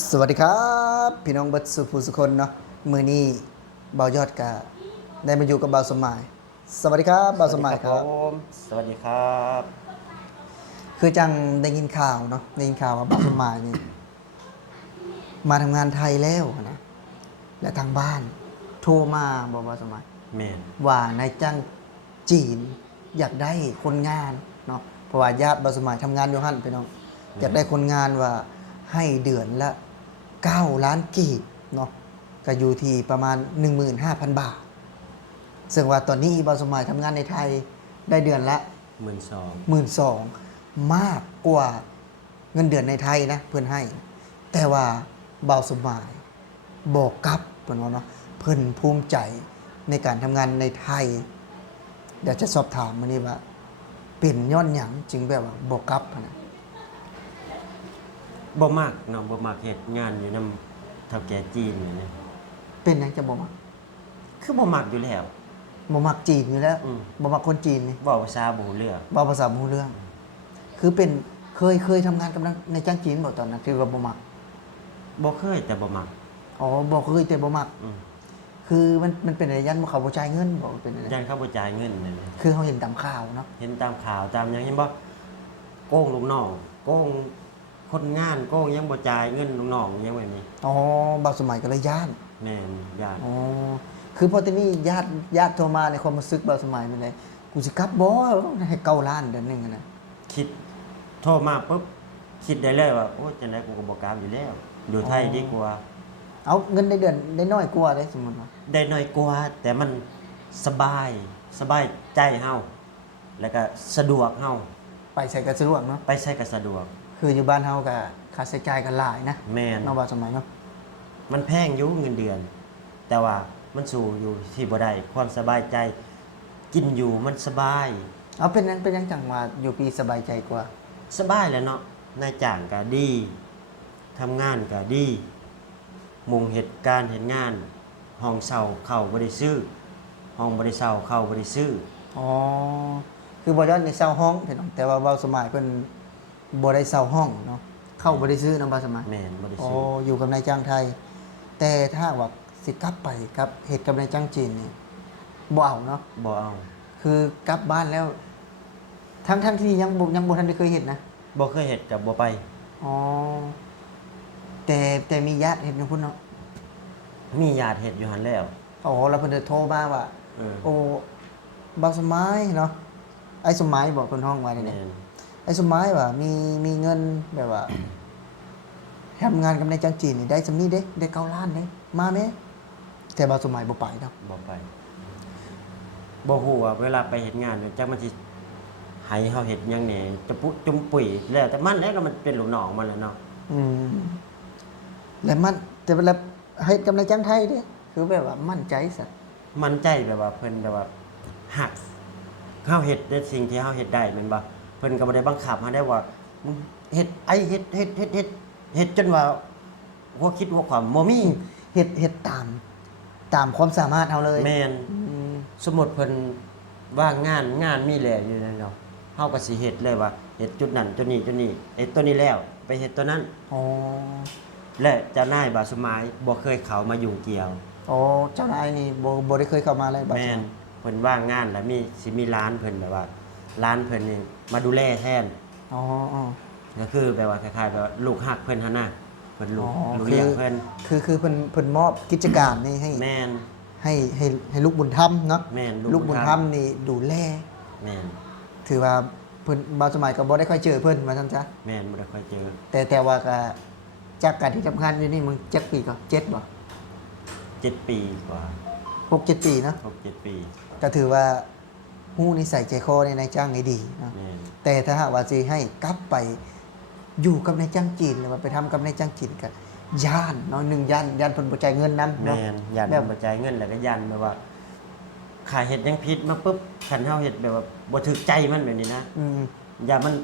สวัสดีครับพี่น้องเบิดสุภูสุคนเนาะมือนี้เบายอดกะได้มาอยู่กับเบาสมหมายสวัสดีครับเบาสมหมายครับผมสวัสดีครับคือจังได้ยินข่าวเนาะได้ยินข่าวว่าเบาสมหมายนี่มาทำงานไทยแล้วนะและทางบ้านโทรมาบอกเบาสมหมายแมนว่านายจ้างจีนอยากได้คนงานเนาะเพราะว่าญาติเบาสมหมายทำงานอยู่หั่นพี่น้องอยากได้คนงานว่าให้เดือนละ9 ล้านกีบเนาะก็อยู่ที่ประมาณ 15,000 บาท ซึ่งว่าตอนนี้บาสมัยทำงานในไทยได้เดือนละ12,000มากกว่าเงินเดือนในไทยนะเพื่อนให้ แต่ว่าบาสมัยบอกกับเพื่อนว่าเนาะเพื่อนภูมิใจในการทำงานในไทย เดี๋ยวจะสอบถามมันนี่ว่าเป็นย้อนหยังจึงแบบว่าบอกกับนะ บ่มากเนาะบ่มากเฮ็ดงานอยู่นำเฒ่าแก่จีนนี่นะเป็นหยังจะบอกว่า คือบ่มักอยู่แล้ว บ่มักจีนอยู่แล้ว อืม บ่มักคนจีนนี่ เว้าภาษาบ่รู้เรื่อง เว้าภาษาบ่รู้เรื่อง คือเป็นเคยทำงานกับในจ้างจีนบ่ตอนนั้นคือว่าบ่มัก บ่เคยแต่บ่มักอ๋อบ่เคยแต่บ่มัก อืม คือมันเป็นอะไรยันบ่เขาบ่จ่ายเงินบ่เป็นอะไร ยันเขาบ่จ่ายเงินนั่นนะ คือเขาเห็นตามข่าวเนาะ เห็นตามข่าวตามหยังเห็นบ่โกงลูกน้องโกงคนงานโกงยังบ่จ่ายเงินลูกน้องยังแบบนี้ อ๋อบางสมัยก็เลยย่าน แม่นญาติ อ๋อคือพอทีนี้ญาติโทรมาในความรู้สึกบางสมัยมันเลยกูสิกลับบ่ให้9 ล้านเดือนหนึงอะนะ คิดโทรมาปุ๊บคิดได้เลยว่าโอ้จังได๋กูก็บ่กล้าอยู่แล้วอยู่ไทยดีกว่า เอาเงินในเดือนได้น้อยกว่าเด้สมมุติว่า ได้น้อยกว่าแต่มันสบายใจเฮาแล้วก็สะดวกเฮา ไปใช้ก็สะดวกเนาะ ไปใช้ก็สะดวก คืออยู่บ้านเฮาก็ค่าใช้จ่ายก็หลายนะ แม่น เนาะบางสมัยเนาะ มันแพงอยู่เงินเดือน แต่ว่ามันสู้อยู่ที่บ่ได้ความสบายใจ กินอยู่มันสบาย เอาเป็นยังจังว่าอยู่ปีสบายใจกว่า สบายแหล้วเนาะนายจ้างก็ดีทำงานก็ดีมุงเหตุการณ์เห็นงาน ห้องเช่าเข้าบ่ได้ซื้อห้องบ่ได้เช่าเข้าบ่ได้ซื้อ อ๋อคือบ่ได้ในเช่าห้องพี่น้องแต่ว่าบางสมัยเพิ่นบ่ได้เช่าห้องเนาะเข้าบ่ได้ซื้อเนาะบางสมัย แม่นบ่ได้ อ๋อ ซื้อ อยู่กับนายจ้างไทย แต่ถ้าว่าสิกลับไปกับเหตุกับนายจ้างจีนนี่บ่เอาเนาะ บ่เอา คือกลับบ้านแล้ว ทั้งที่ยังบ่ทันได้เคยเห็นนะ บ่เคยเฮ็ดก็บ่ไป อ๋อแต่มีญาติเห็นอยู่พุ่นเนาะ มีญาติเฮ็ดอยู่หันแล้ว อ๋อแล้วเพิ่นจะโทรมาว่า เออ โอ้บางสมัยเนาะไอ้สมัยบอกเพิ่นห้องไว้นี่ แม่ นะ น ไอ้สมัยว่ามีเงินแบบว่าทำงานกับนายจ้างจีนนี่ได้สำนี้เด้ได้9 ล้านเด้มาไหมแต่บางสมัยบ่ไปเนาะ บ่ไปบ่ฮู้ว่าเวลาไปเฮ็ดงานเนี่ยจักมันสิให้เฮาเฮ็ดหยังแหน่จะปุจุมปุ๋ยแล้วแต่มันแล้วก็มันเป็นลูกน้องมันแหล้วเนาะ อืมแล้วมันแต่เวลาให้กับนายจ้างไทยเด้คือแบบว่ามั่นใจสัตว์ มันใจแบบว่าเพิ่นแบบว่าฮักเฮาเฮ็ดในสิ่งที่เฮาเฮ็ดได้แม่นบ่เพิ่นก็บ่ได้บังคับเฮาได้ว่ามึงเฮ็ดไอ้เฮ็ดจนว่าหัวคิดหัวความบ่มี เฮ็ดตามความสามารถเอาเลย แม่น อืม สมมุติเพิ่นว่างงานมีแล้วอยู่นั่นเนาะเฮาก็สิเฮ็ดเลยว่าเฮ็ดจุดนั้นจุดนี้ไอ้ตัวนี้แล้วไปเฮ็ดตัวนั้น อ๋อ และเจ้านายบาสมายบ่เคยเข้ามายุ่งเกี่ยว อ๋อเจ้านายนี่บ่ได้เคยเข้ามาเลยบัด แม่น นี้ เพิ่นว่างงานแล้วมีร้านเพิ่นแบบว่าร้านเพิ่นนี่มาดูแลแทน อ๋ออ๋อ ก็คือแบบว่าคล้ายๆแบบว่าลูกฮักเพิ่นหั่นน่ะเพิ่นลู อ๋ ก อ ลูกเลี้ยงเพิ่น คือเพิ่นมอบกิจการนี่ให้ แม่น ให้ลูกบุญธรรมเนาะ แม่น ลูกบุญธรรมนี่ดูแล แม่น ถือว่าเพิ่นบางสมัยก็บ่ได้ค่อยเจอเพิ่นว่าซั่นซะ แม่นบ่ได้ค่อยเจอ แต่ว่าก็จากการที่ทำงานอยู่นี่มึง7 ปีก็7บ่ 7 ปีกว่า 6-7 ปีเนาะ 6-7 ปี ก็ถือว่าฮู้นิสัยใจคอในนายจ้างนี่ดีเนาะ แม่น แต่ถ้าหากว่าสิให้กลับไปอยู่กับนายจ้างจีนหรือว่าไปทำกับนายจ้างจีนก็ย่านเนาะหนึ่งย่านเพิ่นบ่จ่ายเงินนำเนาะ แม่นยัน แบบ บ่จ่ายเงินแล้วก็ยันแบบว่าขาเฮ็ดหยังผิดมาปุ๊บคันเฮาเฮ็ดแบบว่าบ่ถูกใจมันแบบนี้นะ อืม อย่ามัน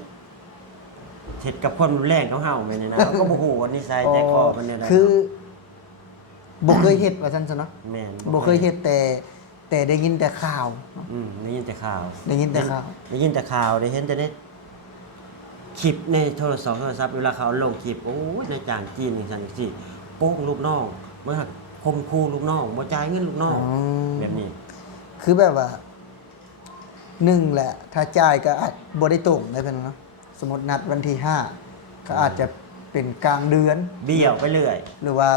เฮ็ดกับความรุนแรงของเฮาแม่นนี่นะ เราก็บ่ฮู้ว่านิสัยใจคอมันเนี่ยนะ คือบ่เคยเฮ็ดว่าซั่นซะเนาะ แม่น บ่เคยเฮ็ดแต่ได้ยินแต่ข่าว ได้ยินแต่ข่าว ได้ยินแต่ข่าว ได้ยินแต่ข่าวได้เห็นแต่ใน คลิปในโทรศัพท์เวลาเขาเอาลงคลิปโอ้ยนายจ้างจีนอย่างนั้นสิโป้งลูกน้องเมื่อคมคูลูกน้องบ่จ่ายเงินลูกน้องแบบนี้ คือแบบว่าหนึ่งแหละ ถ้าจ่ายก็อาจบ่ได้ตรงได้เป็นเนาะสมมตินัดวันที่5ก็อาจจะเป็นกลางเดือน เบี้ยวไปเรื่อย หรือว่า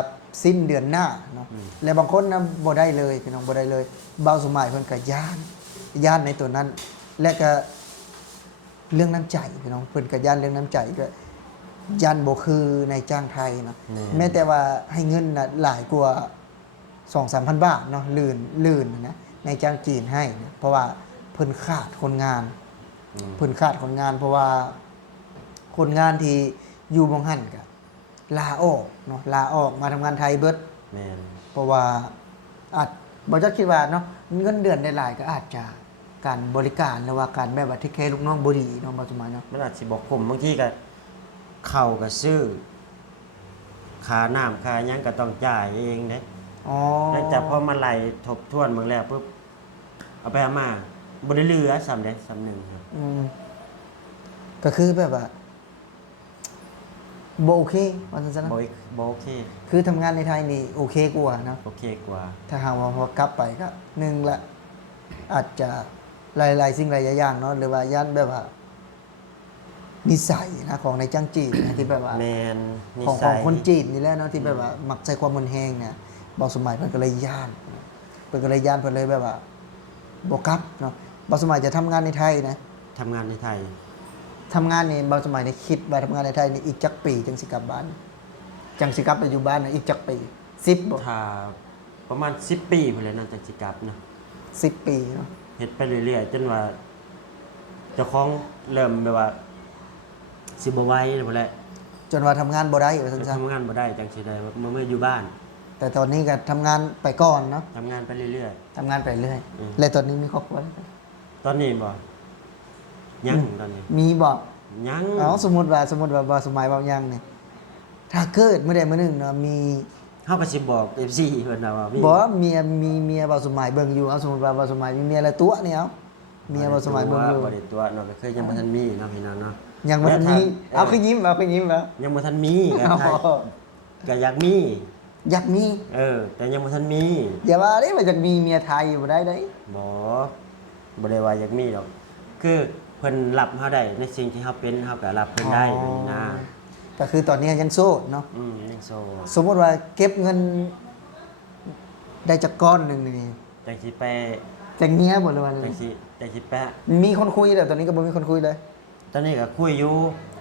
สิ้นเดือนหน้าเนาะและบางคนนะบ่ได้เลยพี่น้องบ่ได้เลยเบาสมัยเพิ่นก็ย่านในตัวนั้น และก็เรื่องน้ำใจพี่น้องเพิ่นก็ย่านเรื่องน้ำใจก็ย่านบ่คือในจ้างไทยเนาะแม้แต่ว่าให้เงินน่ะหลายกว่า 2-3,000 บาทเนาะลื่นนะในจ้างจีนให้นะเพราะว่าเพิ่นขาดคนงานเพิ่นขาดคนงาน เพราะว่าคนงานที่อยู่บงหันก็ลาออกเนาะลาออกมาทำงานไทยเบิด แม่น เพราะว่าอาจบ่จักคิดว่าเนาะเงินเดือนได้หลายก็อาจจะการบริการหรือว่าการแบบว่าเทคแคร์ลูกน้องบ่ดีเนาะบ่สมัยเนาะ มันอาจสิบอกผมบางทีก็เข้าก็ซื้อค่าน้ำค่าหยังก็ต้องจ่ายเองเด้ อ๋อ แต่พอมาไล่ทบทวนเบิ่งแล้วปุ๊บเอาไปเอามาบ่ได้เหลือซ้ำเด้ซ้ำหนึงครับ อืมก็คือแบบว่าบ่โอเคว่าซั่นซะนะ บ่โอเค คือทำงานในไทยนี่โอเคกว่าเนาะ โอเคกว่า ถ้าหากว่าพอกลับไปก็หนึ่งละอาจจะหลายๆสิ่งหลายอย่างเนาะหรือว่าย่านแบบว่านิสัยนะของในจ้างจีนนะที่แบบว่า แมนนิ ของ สัย คนจีนนี่แหละเนาะที่แบบว่ามักใช้ความรุนแรงเนี่ยบอกสมัยเพิ่นก็เลยย่านเพิ่นก็เลยย่านเพิ่นเลยแบบว่าบ่กลับเนาะบอกสมัยจะทำงานในไทยนะ ทำงานในไทย ทำงานนี่บอกสมัยนี่คิดว่าทำงานในไทยนี่อีกจักปีจังสิกลับบ้านจังสิกลับไปอยู่บ้านนะอีกจักปี10บ่ ถ้าประมาณ10 ปีพุ่นแหละนั่นจังสิกลับเนาะ 10 ปีเนาะ เฮ็ดไปเรื่อยๆจนว่าเจ้าของเริ่มแบบว่าสิบ่ไหวแล้วพุ่นแหละ จนว่าทำงานบ่ได้ว่าซั่น ทำงานบ่ได้จังสิได้เมื่ออยู่บ้าน ๆแต่ตอนนี้ก็ทำงานไปก่อนเนาะ ทำงานไปเรื่อย ทำงานไปเรื่อย อืม และตอนนี้มีครอบครัวแล้ว ๆ ตอนนี้บ่ยังตอนนี้ มีบ่ ยัง เอาสมมุติว่าบ่สมัยบ่ยังนี่ถ้าเกิดมื้อใดมื้อหนึงเนาะมี เฮาก็สิบอก FC เพิ่นน่ะว่ามี บอกว่าเมียมีเมียบ่สมัยเบิ่งอยู่เอาสมมุติว่าบ่สมัยมีเมียละตัวนี่เอาเมียบ่สมัยเบิ่งอยู่ บ่ได้ตัวเนาะก็คือยังบ่ทันมีเนาะพี่น้องเนาะ ยังบ่ทันมีเอาคือยิ้มเอาคือยิ้มแล้ว ยังบ่ทันมีก็ เอา ใช่ก็อยากมี อยากมี แต่ยังบ่ทันมี อย่าว่าเด้ว่าอยากมีเมียไทยบ่ได้เด้ บ่ได้ว่าอยากมีหรอกคือเพิ่นรับเฮาได้ในสิ่งที่เฮาเป็นเฮาก็รับเพิ่นได้แบบนี้นะ ก็คือตอนนี้ยังโสดเนาะ ยังโซ สมมุติว่าเก็บเงินได้จักก้อนหนึงนี่ จังสิไป จักเมียบ่หรือว่า จังสิแปะ มีคนคุยแล้วตอนนี้ก็บ่มีคนคุยเลย ตอนนี้ก็คุยอยู่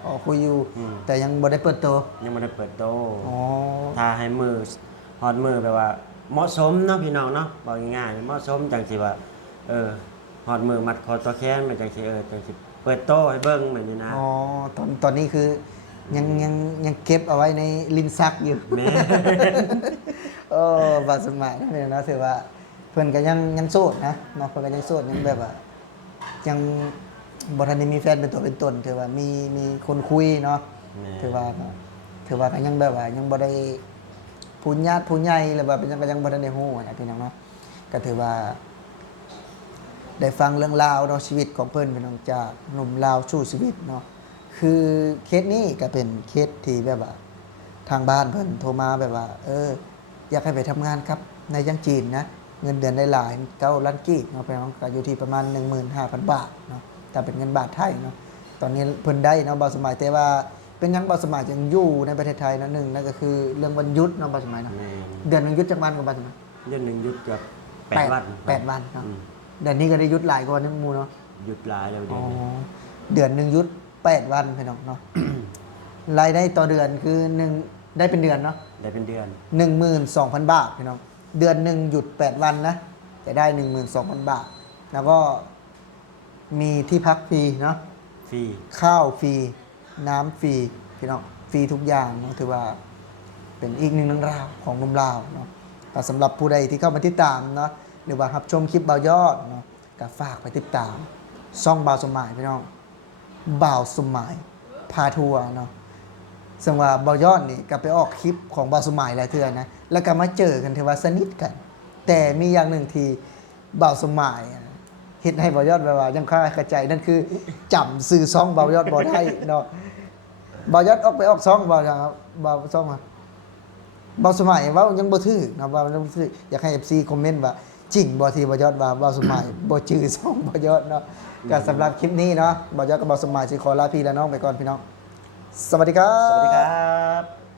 อ๋อคุยอยู่ อืม แต่ยังบ่ได้เปิดตัว ยังบ่ได้เปิดโต อ๋อ ถ้าให้มือฮอดมือแบบว่า เหมาะสมเนาะพี่น้องเนาะบอกง่ายๆเหมาะสมจังสิว่าฮอดมือมัดคอตัวแขนมันจังสิจังสิเปิดโตให้เบิ่งแบบนี้นะ อ๋อตอนนี้คือยังเก็บเอาไว้ในลิ้นชักอยู่ แม่ โอ้บาสมัยนั่นเองนะถือว่าเพิ่นก็ยังโสดนะเนาะเพิ่นก็ยังโสดยังแบบว่ายังบ่ทันได้มีแฟนเป็นตัวเป็นตนถือว่ามีคนคุยเนาะ แม่ ถือว่าก็ยังแบบว่ายังบ่ได้ผู้ญาติผู้ใหญ่หรือว่าเป็นยังบ่ทันได้ฮู้นะพี่น้องเนาะก็ถือว่า ได้ฟังเรื่องราวเนาะชีวิตของเพิ่นพี่น้องจากหนุ่มลาวสู้ชีวิตเนาะคือเคสนี้ก็เป็นเคสที่แบบว่าทางบ้านเพิ่นโทรมาแบบว่า อยากให้ไปทำงานครับในยังจีนนะเงินเดือนได้หลาย9ล้านกีบเนาะพี่น้องก็อยู่ที่ประมาณ 15,000 บาทเนาะแต่เป็นเงินบาทไทยเนาะตอนนี้เพิ่นได้เนาะบ่าวสมัยแต่ว่าเป็นหยังบ่าวสมัยยังอยู่ในประเทศไทยนะหนึ่งนั่นก็คือเรื่องวันหยุดเนาะบ่าวสมัยเนาะ แม่ เดือนหนึงหยุดจักวันกับบ่าวสมัย เดือนหนึงหยุดเกือบ8 วัน แปดวันเนาะ อืม เดือนนี้ก็ได้หยุดหลายกว่านึงหมู่เนาะ หยุดหลายแล้วเดื อ๋ อ อน นี้ เดือนหนึ่งหยุด8 วันพี่น้องเนาะ รายได้ต่อเดือนคือ1ได้เป็นเดือนเนาะ ได้เป็นเดือน 12,000 บาทพี่น้องเดือนหนึ่งหยุด8 วันนะจะได้ 12,000 บาท แล้วก็มีที่พักฟรีเนาะ ฟรี ข้าวฟรีน้ำฟรีพี่น้องฟรีทุกอย่างเนาะถือว่าเป็นอีกหนึ่งเรื่องราวของหนุ่มลาวเนาะแต่สำหรับผู้ใดที่เข้ามาติดตามเนาะหรือว่ารับชมคลิปบ่าวยอดเนาะก็ฝากไปติดตามช่องบ่าวสมหมายพี่น้องบ่าวสมหมายพาทัวร์เนาะซึ่งว่าบ่าวยอดนี่ก็ไปออกคลิปของบ่าวสมหมายหลายเทื่อนะแล้วก็มาเจอกันถือว่าสนิทกัน แต่มีอย่างหนึ่งที่บ่าวสมหมาย เฮ็ดให้บ่ยอดแบบว่ายังค่ากระใจนั่นคือจำสื่อซองบ่ยอดบ่ได้เนาะบ่ยอดออกไปออกซองบ่ครับบ่ซองมาบ่สมัยเว้ายังบ่ถือเนาะว่ายังบ่ถืออยากให้ FC คอมเมนต์ว่าจริงบ่ที่บ่ยอดว่าบ่สมัยบ่ชื่อซองบ่ยอดเนาะก็สำหรับคลิปนี้เนาะบ่ยอดกับบ่สมัยสิขอลาพี่และน้องไปก่อนพี่น้องสวัสดีครั สวัสดีค บ รับ